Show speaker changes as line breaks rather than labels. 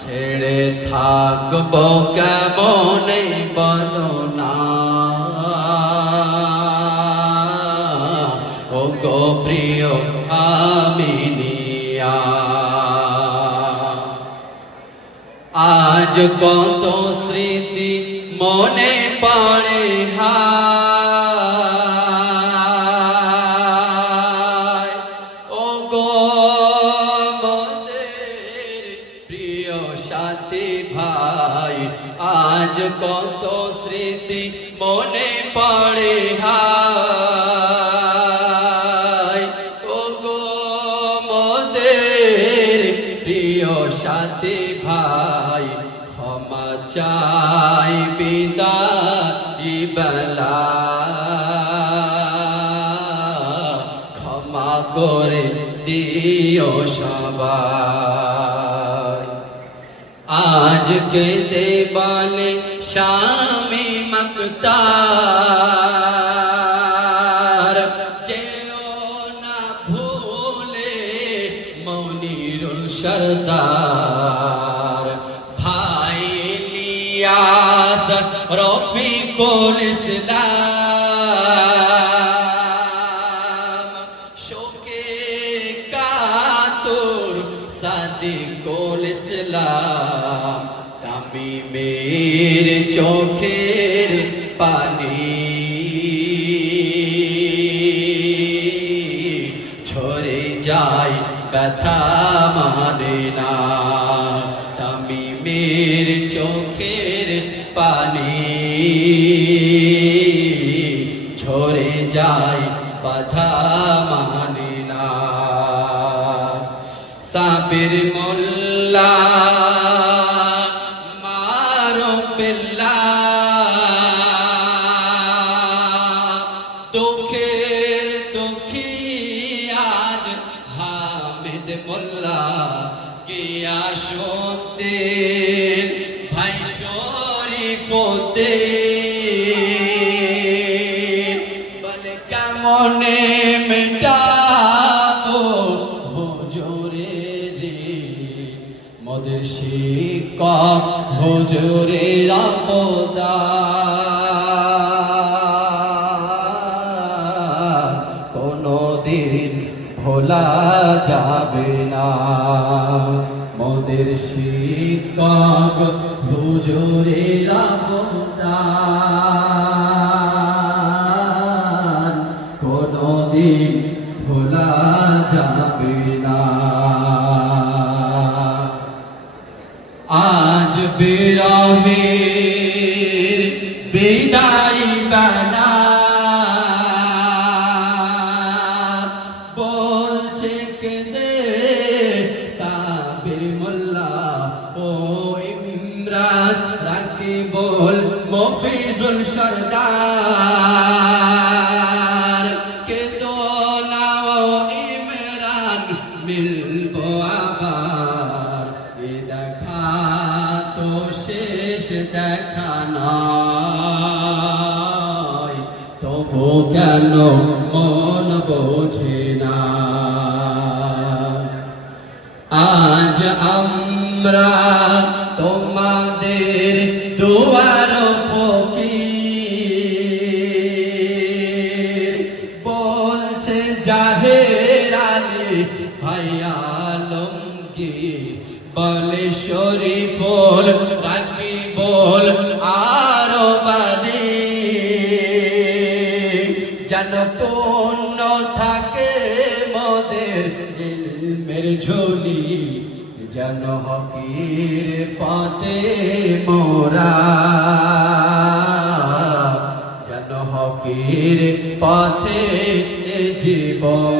ছেড়ে থাকব কেমনে বলো না? ও গো প্রিয় আমিনিয়া আজ কত স্মৃতি মনে পড়ে হায়। আজ কত স্মৃতি মনে পড়ে হায়। ও গো প্রিয় সাথী ভাই, ক্ষমা চাই বিদায় বেলা। ক্ষমা করে দিও সবাই। আজকে দেবালে স্বামী মক্তার যেও না ভুলে মনিরুল সরদার ভাই লিয়াদ রফিকুল ইসলাম শোকে কাতুর সাদিকুল ইসলাম তামিমের চোখের পানি। ঝরে যায় ব্যথা মানে না। তামিমের চোখের পানি। ঝরে যায় বাধা মানে না। সাবির মোল্লা কিয়া সত্যের ভাই শরীফতে? বলে কেমনে মেটাবো হুজুরে রে? মদের শিক্ষক হুজুরের অবদান কোনদিন ভোলা যাবে না। মোদের শিক্ষক হুজুরের কোনদিন ভোলা যাবে না। আজ বিরহের বিদায় বেলা বলছে কেঁদে সাবির মোল্লা, ও ইমরান, রাখি বল মফিজুল সর্দার। কে তো নাও ইমরান দেখা তো শেষ দেখা নয়। তবু কেন মন বোঝে না? আজ আমরা তোমাদের দুয়ার ফকির। বলছে, জাহের আলী ভাইয়ালমগীর বলে শরীফুল রাখি বল আরও বাদী যেন থাকে মোদের ইলমের ঝুলি যেন হকির পাতে মোরা। যেন হকির পাতে জীবন